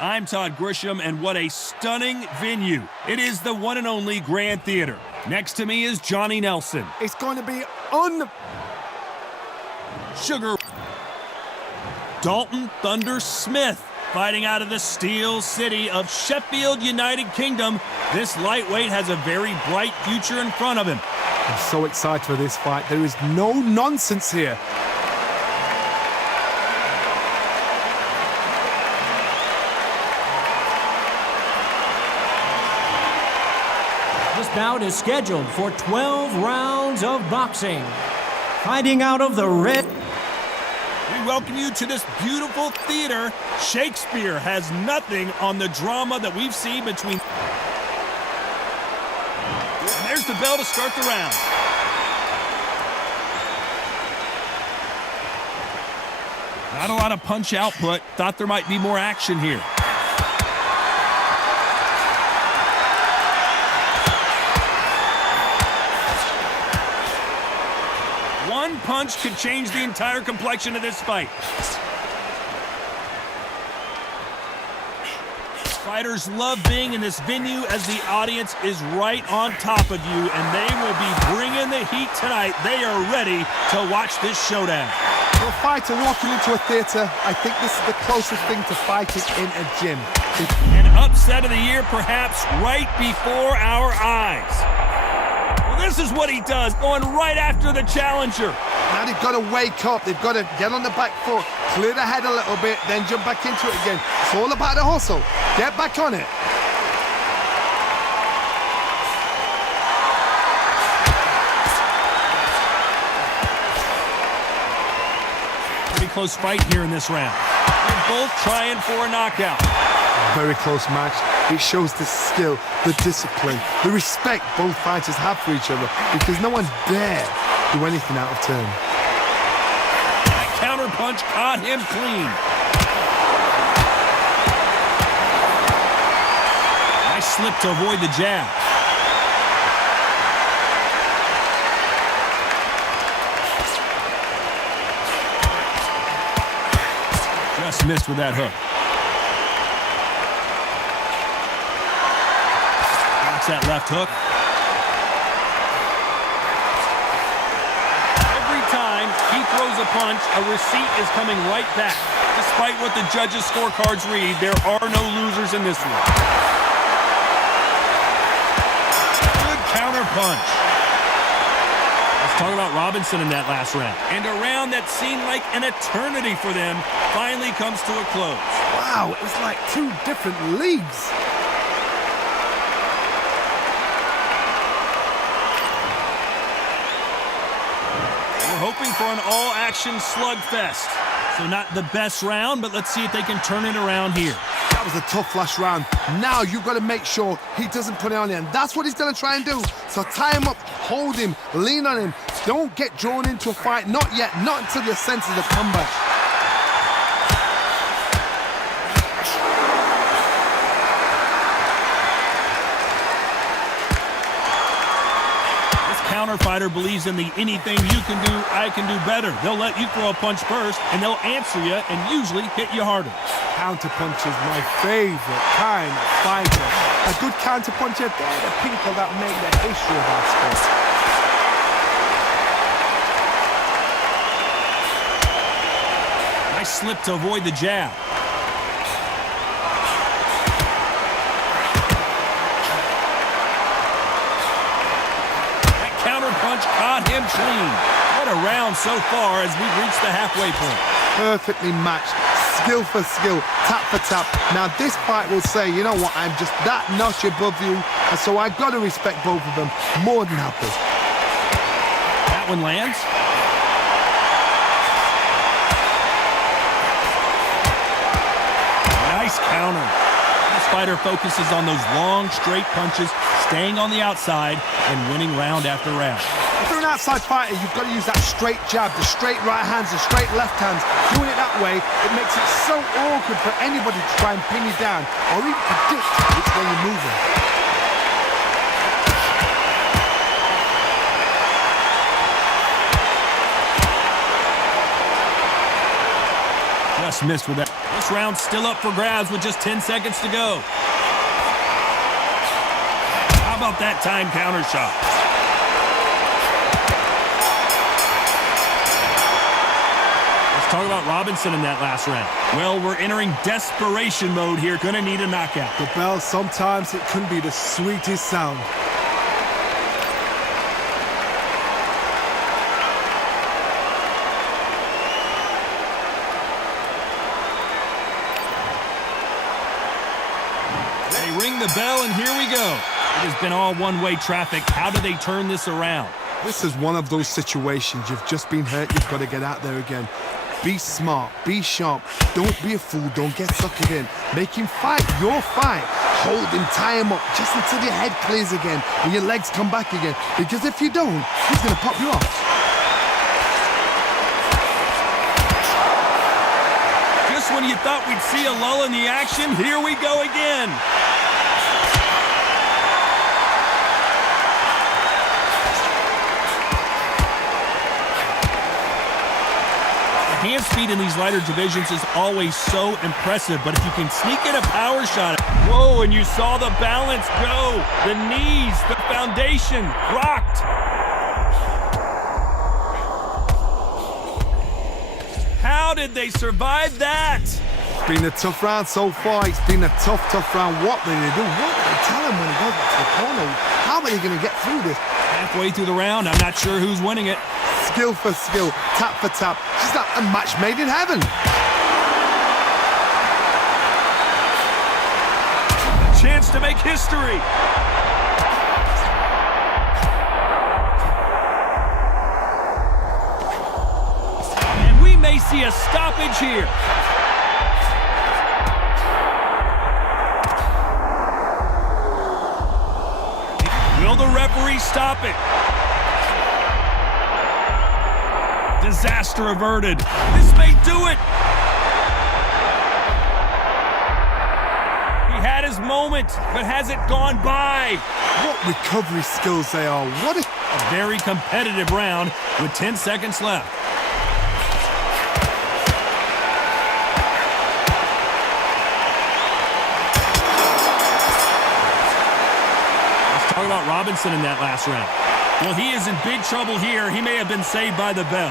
I'm Todd Grisham, and what a stunning venue. It is the one and only Grand Theater. Next to me is Johnny Nelson. It's going to be Sugar. Dalton Thunder Smith, fighting out of the Steel City of Sheffield, United Kingdom. This lightweight has a very bright future in front of him. I'm so excited for this fight. There is no nonsense here. This bout is scheduled for 12 rounds of boxing. Fighting out of the red. We welcome you to this beautiful theater. Shakespeare has nothing on the drama that we've seen between. And there's the bell to start the round. Not a lot of punch output. Thought there might be more action here. One punch could change the entire complexion of this fight. Fighters love being in this venue as the audience is right on top of you, and they will be bringing the heat tonight. They are ready to watch this showdown. For a fighter walking into a theater, I think this is the closest thing to fighting in a gym. An upset of the year, perhaps, right before our eyes. Well, this is what he does, going right after the challenger. Now they've got to wake up. They've got to get on the back foot, clear the head a little bit, then jump back into it again. It's all about the hustle. Get back on it. Pretty close fight here in this round. They're both trying for a knockout. Very close match. It shows the skill, the discipline, the respect both fighters have for each other, because no one dare do anything out of turn. That counter punch caught him clean. Nice slip to avoid the jab. Just missed with that hook. Blocks that left hook. Every time he throws a punch, a receipt is coming right back. Despite what the judges' scorecards read, there are no losers in this one. Good counter punch. Let's talk about Robinson in that last round. And a round that seemed like an eternity for them finally comes to a close. Wow, it was like two different leagues. We're hoping for an all-action slugfest. So not the best round, but let's see if they can turn it around here. That was a tough last round. Now you've got to make sure he doesn't put it on you, and that's what he's going to try and do. So tie him up, hold him, lean on him. Don't get drawn into a fight. Not yet, not until your senses have come back. Counter fighter believes in the anything you can do, I can do better. They'll let you throw a punch first, and they'll answer you and usually hit you harder. Counter punch is my favorite kind of fighter. A good counter puncher, they're the people that make the history of our sport. Nice slip to avoid the jab. Punch caught him clean. What a round so far as we've reached the halfway point. Perfectly matched, skill for skill, tap for tap. Now this fight will say, you know what, I'm just that notch above you, and so I've got to respect both of them more than happy. That one lands. Nice counter. This fighter focuses on those long, straight punches, staying on the outside and winning round after round. If you're an outside fighter, you've got to use that straight jab, the straight right hands, the straight left hands. Doing it that way, it makes it so awkward for anybody to try and pin you down or even predict which way you're moving. Just missed with that. This round's still up for grabs with just 10 seconds to go. How about that time counter shot? Let's talk about Robinson in that last round. Well, we're entering desperation mode here. Gonna need a knockout. The bell, sometimes it can be the sweetest sound. They ring the bell, and here we go. It has been all one-way traffic. How do they turn this around? This is one of those situations. You've just been hurt. You've got to get out there again. Be smart. Be sharp. Don't be a fool. Don't get suckered in. Make him fight your fight. Hold him, tie him up, just until your head clears again and your legs come back again. Because if you don't, he's going to pop you off. Just when you thought we'd see a lull in the action, here we go again. Hand speed in these lighter divisions is always so impressive, but if you can sneak in a power shot, whoa, and you saw the balance go, the knees, the foundation, rocked. How did they survive that? It's been a tough round so far. It's been a tough round. What did they do? What did they tell him when he goes back to the corner? How are they going to get through this? Halfway through the round, I'm not sure who's winning it. Skill for skill, tap for tap. Just like a match made in heaven. A chance to make history. And we may see a stoppage here. Will the referee stop it? Disaster averted. This may do it. He had his moment, but has it gone by? What recovery skills they are. What a very competitive round with 10 seconds left. Let's talk about Robinson in that last round. Well, he is in big trouble here. He may have been saved by the bell.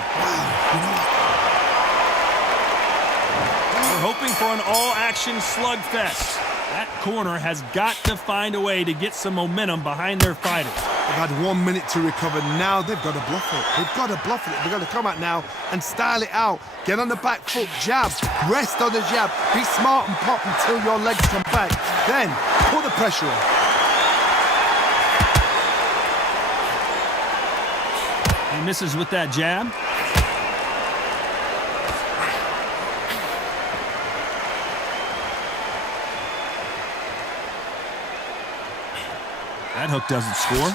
We're hoping for an all-action slugfest. That corner has got to find a way to get some momentum behind their fighters. They've had 1 minute to recover. Now they've got to bluff it. They've got to bluff it. They've got to come out now and style it out. Get on the back foot, jab, rest on the jab. Be smart and pop until your legs come back. Then put the pressure on. He misses with that jab. That hook doesn't score.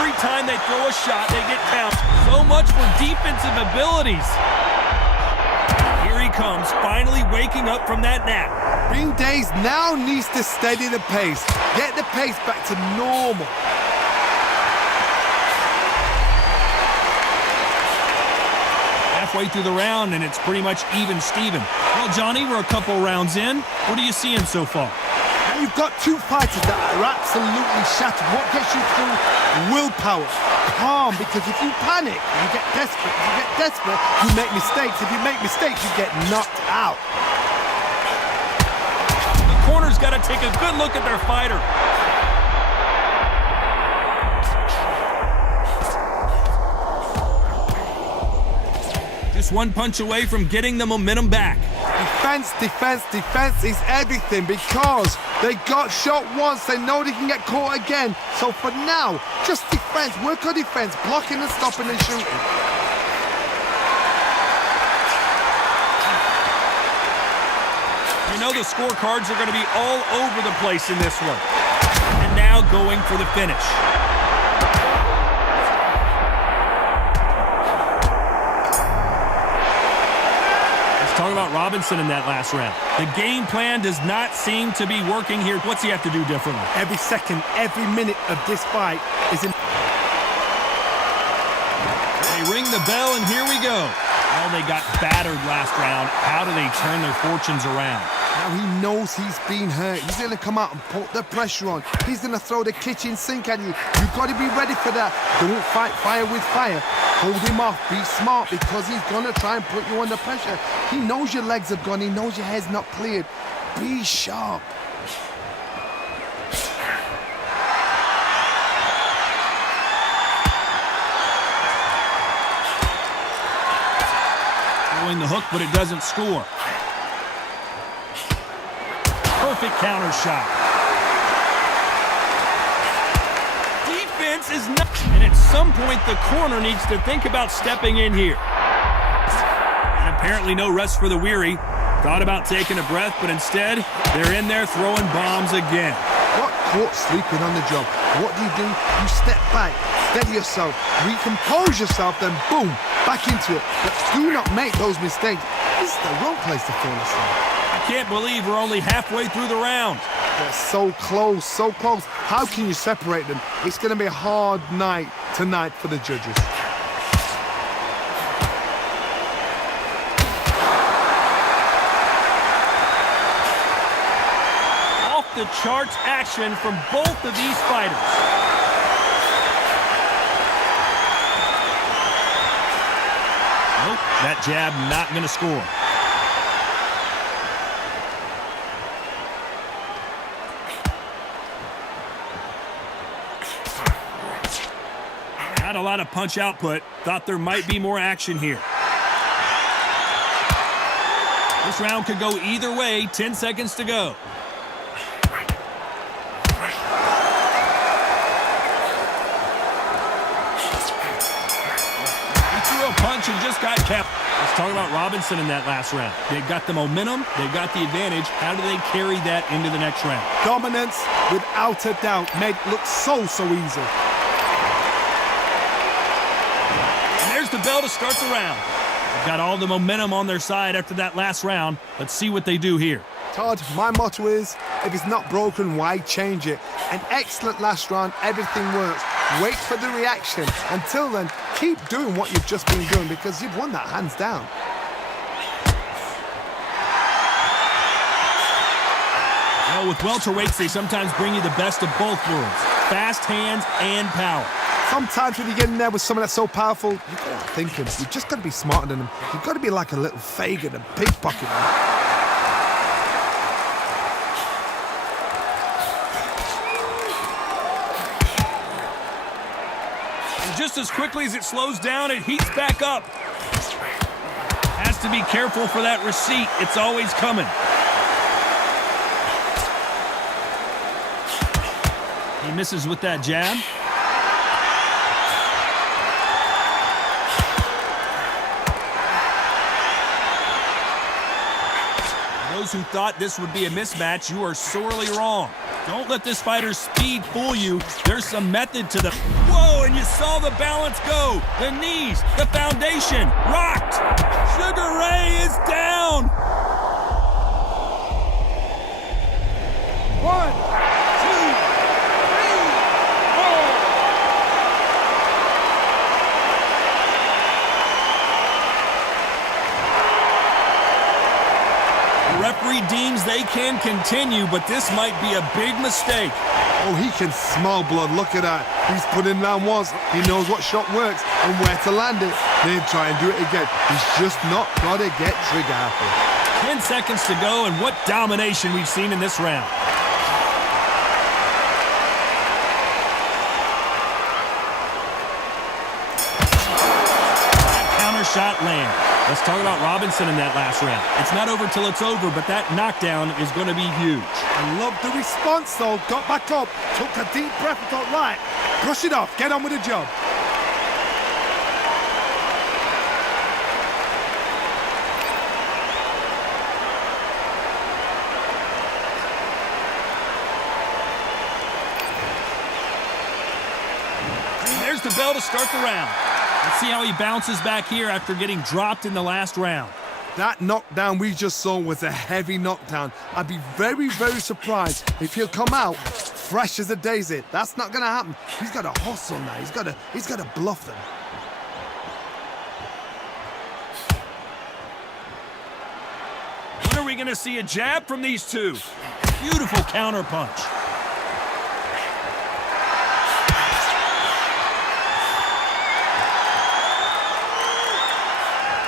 Every time they throw a shot, they get down. So much for defensive abilities. Here he comes, finally waking up from that nap. Ring Days now needs to steady the pace. Get the pace back to normal. Halfway through the round, and it's pretty much even Steven. Well, Johnny, we're a couple rounds in. What are you seeing so far? You've got two fighters that are absolutely shattered. What gets you through? Willpower. Calm, because if you panic, you get desperate. If you get desperate, you make mistakes. If you make mistakes, you get knocked out. The corner's got to take a good look at their fighter. Just one punch away from getting the momentum back. Defense, defense, defense is everything because they got shot once. They know they can get caught again. So for now, just defense. Work on defense, blocking and stopping and shooting. You know the scorecards are going to be all over the place in this one. And now going for the finish. Talk about Robinson in that last round. The game plan does not seem to be working here. What's he have to do differently? Every second, every minute of this fight is in. They ring the bell, and here we go. Well, they got battered last round. How do they turn their fortunes around? Now he knows he's been hurt. He's going to come out and put the pressure on. He's going to throw the kitchen sink at you. You've got to be ready for that. Don't fight fire with fire. Hold him off. Be smart because he's going to try and put you under pressure. He knows your legs are gone. He knows your head's not cleared. Be sharp. Throwing the hook, but it doesn't score. Perfect counter shot. Defense is not... And at some point, the corner needs to think about stepping in here. And apparently no rest for the weary. Thought about taking a breath, but instead, they're in there throwing bombs again. Got caught sleeping on the job. What do? You step back, steady yourself, recompose yourself, then boom, back into it. But do not make those mistakes. This is the wrong place to fall asleep. I can't believe we're only halfway through the round. They're so close, so close. How can you separate them? It's going to be a hard night tonight for the judges. Off the charts action from both of these fighters. Nope, that jab not going to score. Not a lot of punch output. Thought there might be more action here. This round could go either way. 10 seconds to go. He threw a punch and just got kept. Let's talk about Robinson in that last round. They got the momentum. They got the advantage. How do they carry that into the next round? Dominance, without a doubt, made it look so easy. There's the bell to start the round. They've got all the momentum on their side after that last round. Let's see what they do here. Todd, my motto is, if it's not broken, why change it? An excellent last round, everything works. Wait for the reaction. Until then, keep doing what you've just been doing because you've won that hands down. Well, with welterweights, they sometimes bring you the best of both worlds. Fast hands and power. Sometimes when you get in there with someone that's so powerful, you've got to think him. You've just got to be smarter than him. You've got to be like a little Fagin and pickpocket him. And just as quickly as it slows down, it heats back up. Has to be careful for that receipt. It's always coming. He misses with that jab. Those who thought this would be a mismatch, you are sorely wrong. Don't let this fighter's speed fool you. There's some method to the... Whoa, and you saw the balance go. The knees, the foundation, rocked. Sugar Ray is down. 1, 2, 3, 4. Referee deems they can continue, but this might be a big mistake. Oh, he can smell blood. Look at that. He's put in round once. He knows what shot works and where to land it. Then try and do it again. He's just not got to get trigger happy. 10 seconds to go, and what domination we've seen in this round. That counter shot land. Let's talk about Robinson in that last round. It's not over till it's over, but that knockdown is going to be huge. I love the response, though. Got back up, took a deep breath and thought, right, brush it off, get on with the job. And there's the bell to start the round. Let's see how he bounces back here after getting dropped in the last round. That knockdown we just saw was a heavy knockdown. I'd be very surprised if he'll come out fresh as a daisy. That's not going to happen. He's got to hustle now. He's got to bluff them. going to see a jab from these two? Beautiful counter punch.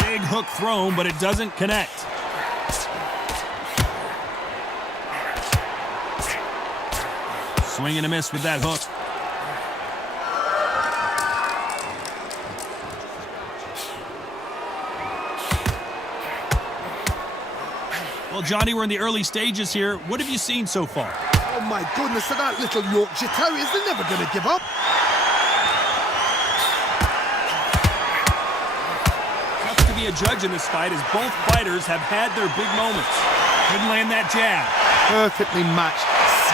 Big hook thrown, but it doesn't connect. Swing and a miss with that hook. Well, Johnny, we're in the early stages here. What have you seen so far? Oh, my goodness, that little Yorkshire Terriers, they're never going to give up. Tough to be a judge in this fight as both fighters have had their big moments. Couldn't land that jab. Perfectly matched.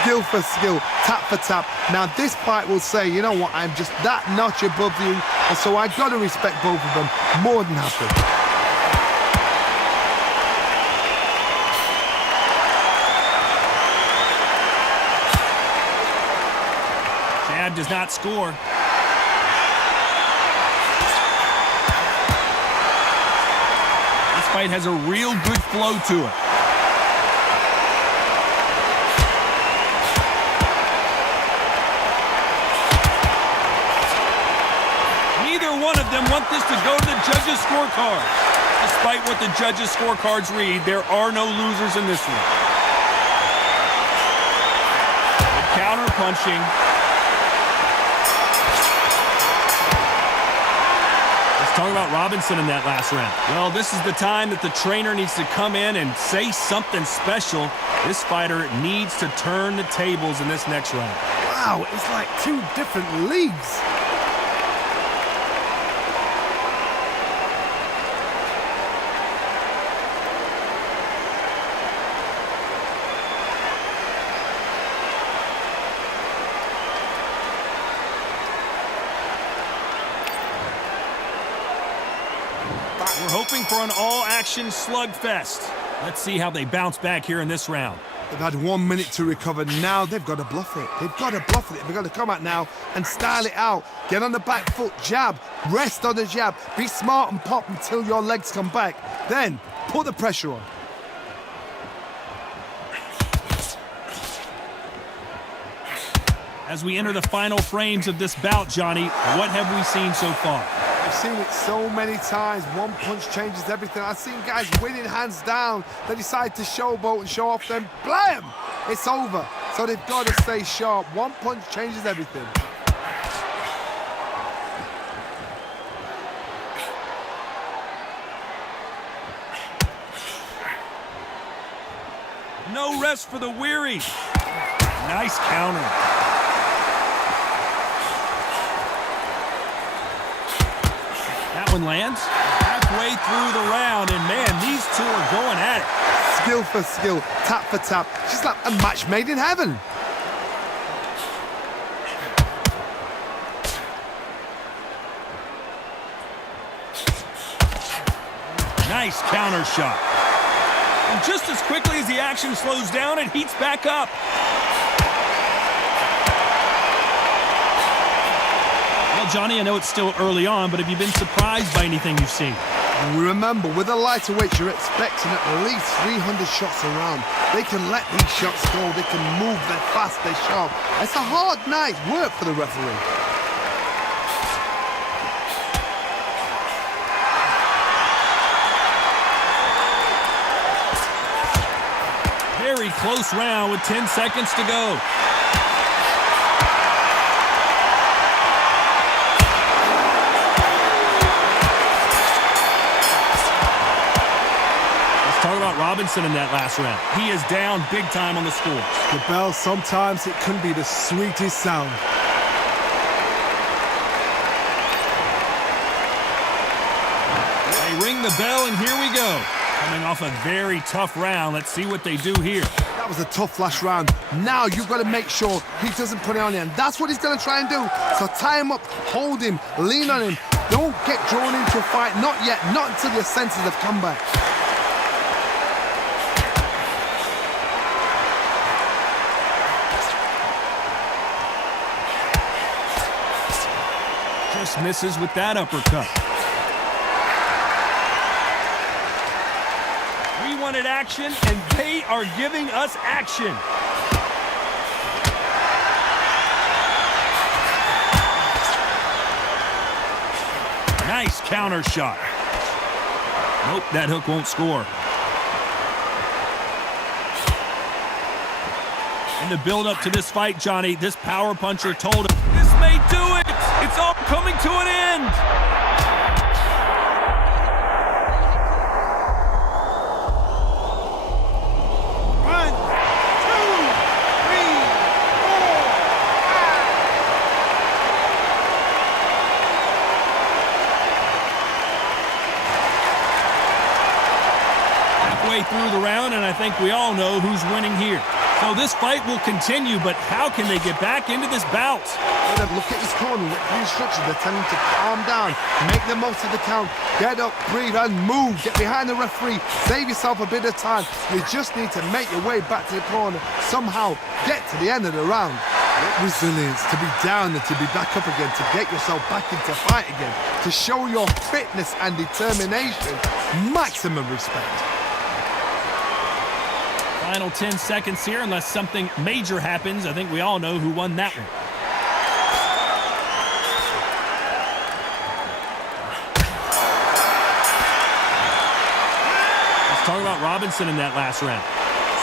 Skill for skill, tap for tap. Now this fight will say, you know what, I'm just that notch above you, and so I've got to respect both of them more than happy. Jab does not score. This fight has a real good flow to it. One of them want this to go to the judges' scorecard. Despite what the judges' scorecards read, there are no losers in this one. Good counter punching. Let's talk about Robinson in that last round. Well, this is the time that the trainer needs to come in and say something special. This fighter needs to turn the tables in this next round. Wow, it's like two different leagues. We're hoping for an all-action slugfest. Let's see how they bounce back here in this round. They've had 1 minute to recover. Now they've got to bluff it. They've got to bluff it. They've got to come out now and style it out. Get on the back foot, jab, rest on the jab. Be smart and pop until your legs come back. Then put the pressure on. As we enter the final frames of this bout, Johnny, what have we seen so far? I've seen it so many times. One punch changes everything. I've seen guys winning hands down. They decide to showboat and show off, then blam! It's over. So they've got to stay sharp. One punch changes everything. No rest for the weary. Nice counter. That one lands halfway through the round, and man, these two are going at it. Skill for skill, tap for tap. Just like a match made in heaven. Nice counter shot. And just as quickly as the action slows down, it heats back up. Well, Johnny, I know it's still early on, but have you been surprised by anything you've seen? Remember, with a lighter weight, you're expecting at least 300 shots around. They can let these shots go. They can move. They're fast. They're sharp. It's a hard night's work for the referee. Very close round with 10 seconds to go. Talk about Robinson in that last round. He is down big time on the score. The bell, sometimes it can be the sweetest sound. They ring the bell, and here we go. Coming off a very tough round. Let's see what they do here. That was a tough last round. Now you've got to make sure he doesn't put it on you, and that's what he's going to try and do. So tie him up, hold him, lean on him. Don't get drawn into a fight. Not yet. Not until your senses have come back. Just misses with that uppercut. wanted action, and they are giving us action. Nice counter shot. Nope, that hook won't score. In the build-up to this fight, Johnny, this power puncher told him, this may do it! It's all coming to an end! Through the round, and I think we all know who's winning here. So this fight will continue, but how can they get back into this bout? Look at his corner, look at the instructions. They're telling him to calm down, make the most of the count, get up, breathe, and move. Get behind the referee, save yourself a bit of time. You just need to make your way back to the corner, somehow get to the end of the round. Resilience, to be down and to be back up again, to get yourself back into fight again, to show your fitness and determination. Maximum respect. Final 10 seconds here, unless something major happens. I think we all know who won that one. Let's talk about Robinson in that last round.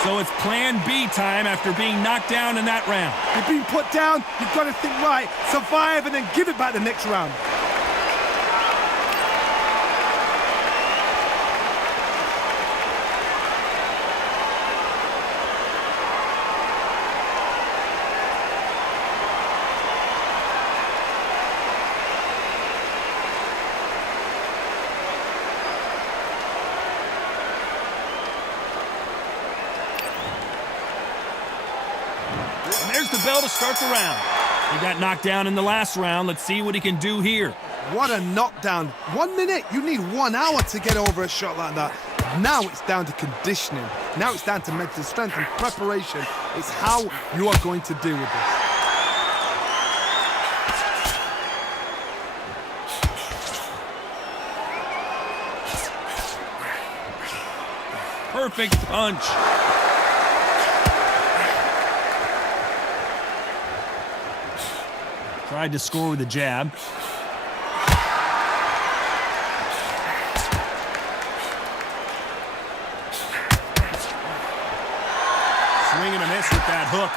So it's plan B time after being knocked down in that round. You've been put down, you've got to think right, survive, and then give it back the next round. There's the bell to start the round. He got knocked down in the last round. Let's see what he can do here. What a knockdown. 1 minute, you need 1 hour to get over a shot like that. Now it's down to conditioning. Now it's down to mental strength and preparation. It's how you are going to deal with this. Perfect punch. Tried to score with a jab. Swing and a miss with that hook.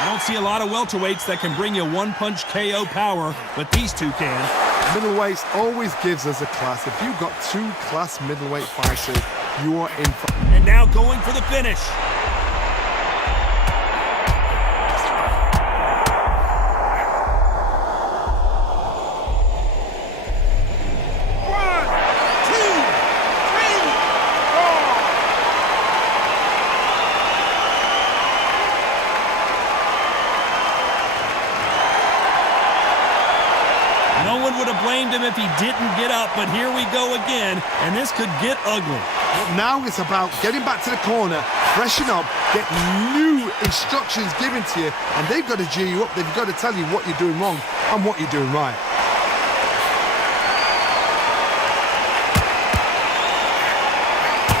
You don't see a lot of welterweights that can bring you one-punch KO power, but these two can. Middleweights always gives us a class. If you've got 2 class middleweight fighters, you are in for... And now going for the finish. No one would have blamed him if he didn't get up, but here we go again, and this could get ugly. But now it's about getting back to the corner, freshen up, get new instructions given to you, and they've got to G you up. They've got to tell you what you're doing wrong and what you're doing right.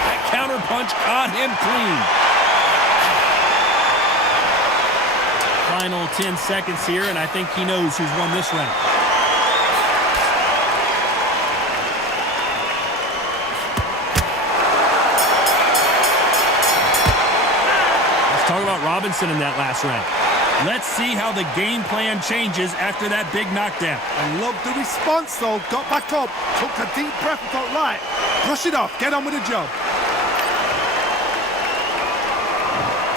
That counter punch caught him clean. Final 10 seconds here, and I think he knows who's won this round. Talk about Robinson in that last round. Let's see how the game plan changes after that big knockdown. I love the response, though. Got back up, took a deep breath and thought, right, brush it off, get on with the job.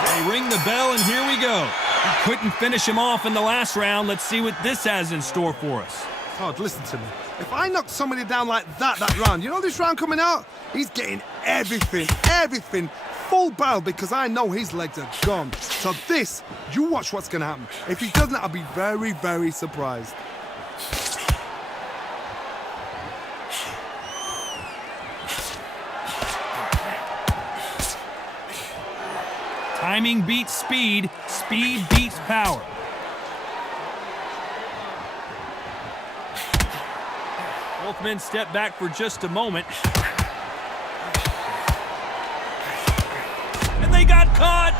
They ring the bell, and here we go. He couldn't finish him off in the last round. Let's see what this has in store for us. Todd, listen to me. If I knock somebody down like that round, you know this round coming out? He's getting everything, full barrel, because I know his legs are gone. So this, you watch what's going to happen. If he doesn't, I'll be very, very surprised. Timing beats speed. Speed beats power. Both men step back for just a moment. And they got caught!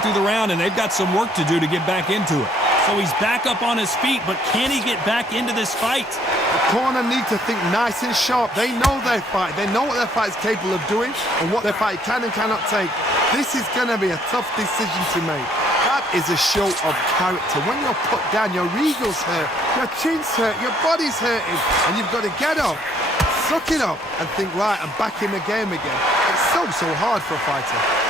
Through the round, and they've got some work to do to get back into it. So he's back up on his feet, but can he get back into this fight? The corner need to think nice and sharp. They know their fight. They know what their fight is capable of doing and what their fight can and cannot take. This is going to be a tough decision to make. That is a show of character. When you're put down, your ego's hurt, your chin's hurt, your body's hurting, and you've got to get up, suck it up, and think, right, I'm back in the game again. It's so hard for a fighter.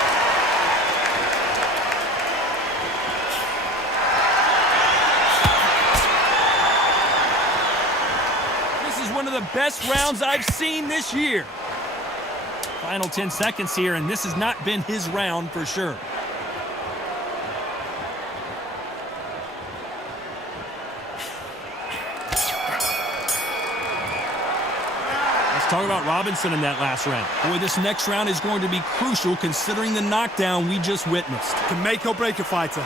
One of the best rounds I've seen this year. Final 10 seconds here, and this has not been his round for sure. Let's talk about Robinson in that last round. Boy, this next round is going to be crucial considering the knockdown we just witnessed. Can make or break a fighter.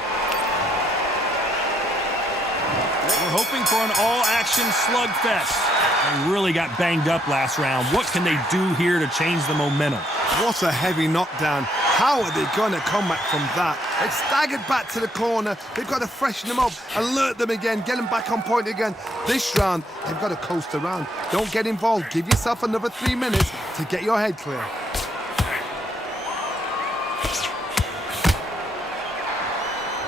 We're hoping for an all-action slugfest. They really got banged up last round. What can they do here to change the momentum? What a heavy knockdown. How are they going to come back from that? They've staggered back to the corner. They've got to freshen them up, alert them again, get them back on point again. This round, they've got to coast around. Don't get involved. Give yourself another 3 minutes to get your head clear.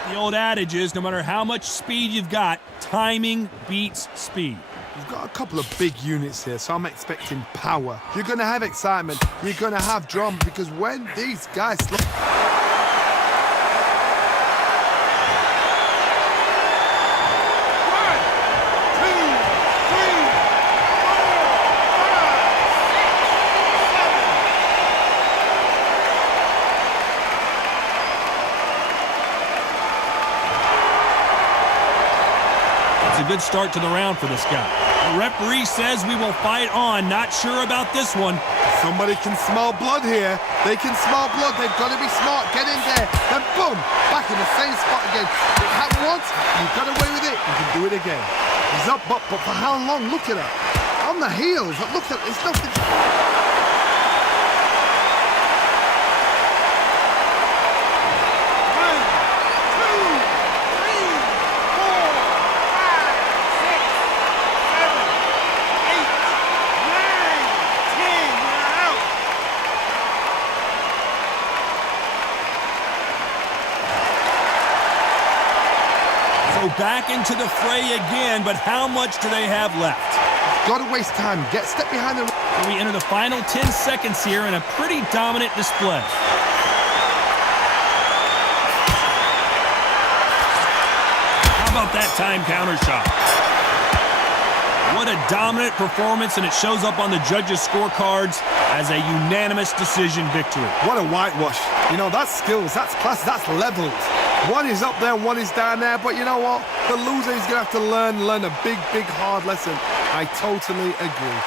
The old adage is, no matter how much speed you've got, timing beats speed. We've got a couple of big units here, so I'm expecting power. You're going to have excitement. You're going to have drama, because when these guys... It's a good start to the round for this guy. The referee says we will fight on. Not sure about this one. Somebody can smell blood here. They can smell blood. They've got to be smart. Get in there. Then boom, back in the same spot again. It happened once. You got away with it. You can do it again. He's up, but for how long? Look at that. On the heels. Look at it. It's nothing. So back into the fray again, but how much do they have left? Got to waste time. Step behind the... We enter the final 10 seconds here in a pretty dominant display. How about that time counter shot? What a dominant performance, and it shows up on the judges' scorecards as a unanimous decision victory. What a whitewash. You know, that's skills, that's class, that's levels. One is up there, one is down there, but you know what? The loser is going to have to learn a big, hard lesson. I totally agree.